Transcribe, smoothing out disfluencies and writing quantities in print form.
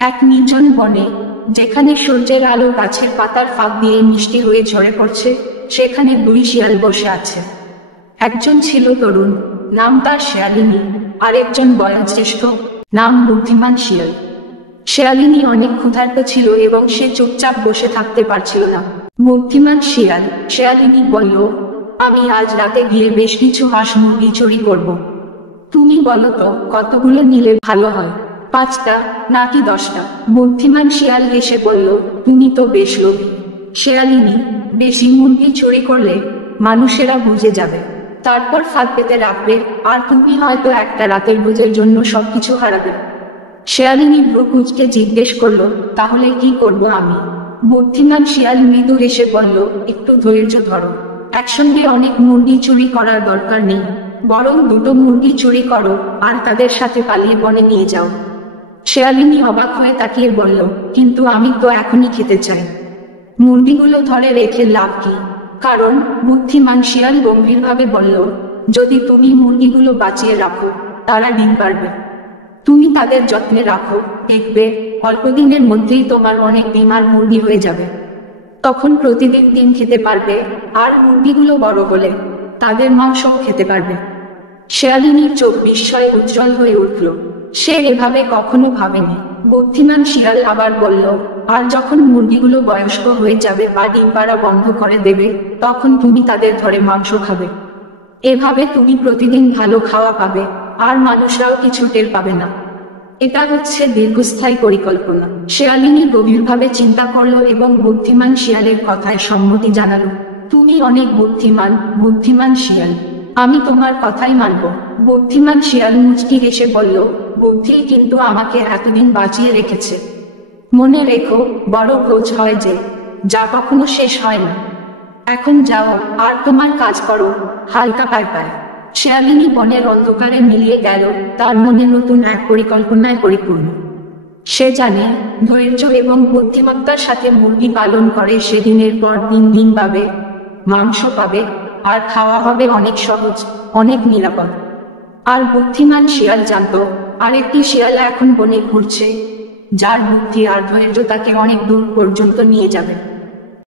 এক নির্জন বনে, যেখানে সূর্যের আলো গাছের পাতার ফাঁক দিয়ে মিষ্টি হয়ে ঝরে পড়ছে, সেখানে দুই শিয়াল বসে আছে। একজন ছিল তরুণ, নাম তার শেয়ালিনী, আরেকজন বয়োজ্যেষ্ঠ, নাম বুদ্ধিমান শিয়াল। শেয়ালিনী অনেক ক্ষুধার্ত ছিল এবং সে চুপচাপ বসে থাকতে পারছিল না। বুদ্ধিমান শিয়াল শেয়ালিনী বলল, আমি আজ রাতে গিয়ে বেশ কিছু হাঁস মুরগি চুরি করব। তুমি বলো তো কতগুলো নিলে ভালো হয়, 5টা নাকি 10টা? বুদ্ধিমান শিয়াল হেসে বলল, তুমি তো বেশ লোভী। শেয়ালিনী, বেশি মুরগি চুরি করলে মানুষেরা বুঝে যাবে, তারপর ফাঁদ পেতে রাখবে, আর তুমি হয়তো একটা রাতের ভোজের জন্য সবকিছু হারাবে। শেয়ালিনী ভ্রু কুঁচকে জিজ্ঞেস করলো, তাহলে কি করব আমি? বুদ্ধিমান শিয়াল মৃদু হেসে বলল, একটু ধৈর্য ধরো। একসঙ্গে অনেক মুরগি চুরি করার দরকার নেই, বরং দুটো মুরগি চুরি করো আর তাদের সাথে পালিয়ে বনে নিয়ে যাও। শেয়ালিনী অবাক হয়ে তাকিয়ে বলল, কিন্তু আমি তো এখনই খেতে চাই। মুরগিগুলো ধরে রেখে লাভ কি? কারণ বুদ্ধিমান শিয়াল গম্ভীরভাবে বলল, যদি তুমি মুরগিগুলো বাঁচিয়ে রাখো, তারা ডিম পারবে। তুমি তাদের যত্নে রাখো, দেখবে অল্পদিনের মধ্যেই তোমার অনেক ডিম আর মুরগি হয়ে যাবে। তখন প্রতিদিন ডিম খেতে পারবে, আর মুরগিগুলো বড় হলে তাদের মাংসও খেতে পারবে। শেয়ালিনীর চোখ বিস্ময়ে উজ্জ্বল হয়ে উঠল, সে এভাবে কখনো ভাবেনি। বুদ্ধিমান শিয়াল আবার বলল, আর যখন মুরগিগুলো বয়স্ক হয়ে যাবে বা ডিম পাড়া বন্ধ করে দেবে, তখন তুমি তাদের ধরে মাংস খাবে। এভাবে তুমি প্রতিদিন ভালো খাওয়া পাবে, আর মানুষরাও কিছু টের পাবে না। এটা হচ্ছে দীর্ঘস্থায়ী পরিকল্পনা। শেয়ালিনী গভীরভাবে চিন্তা করলো এবং বুদ্ধিমান শিয়ালের কথায় সম্মতি জানালো। তুমি অনেক বুদ্ধিমান, বুদ্ধিমান শিয়াল, আমি তোমার কথাই মানব। বুদ্ধিমান শিয়াল মুচকি হেসে বলল, বুদ্ধি কিন্তু আমাকে এতদিন বাঁচিয়ে রেখেছে। মনে রেখো, বড় ভোজ হয় যে, যা কখনো শেষ হয় না। এখন যাও আর তোমার কাজ করো, হালকা পায়ে পায়ে। শেয়ালিনী বনের অন্ধকারে মিলিয়ে গেল, তার মনে নতুন এক পরিকল্পনায় পরিপূর্ণ। সে জানে, ধৈর্য এবং বুদ্ধিমত্তার সাথে মুরগি পালন করে সেদিনের পর দিন ডিম পাবে, মাংস পাবে, আর খাওয়া হবে অনেক সহজ, অনেক নিরাপদ। আর বুদ্ধিমান শিয়াল জানত, আরেকটি শিয়াল এখন বনে ঘুরছে, যার বুদ্ধি আর ধৈর্য তাকে অনেক দূর পর্যন্ত নিয়ে যাবে।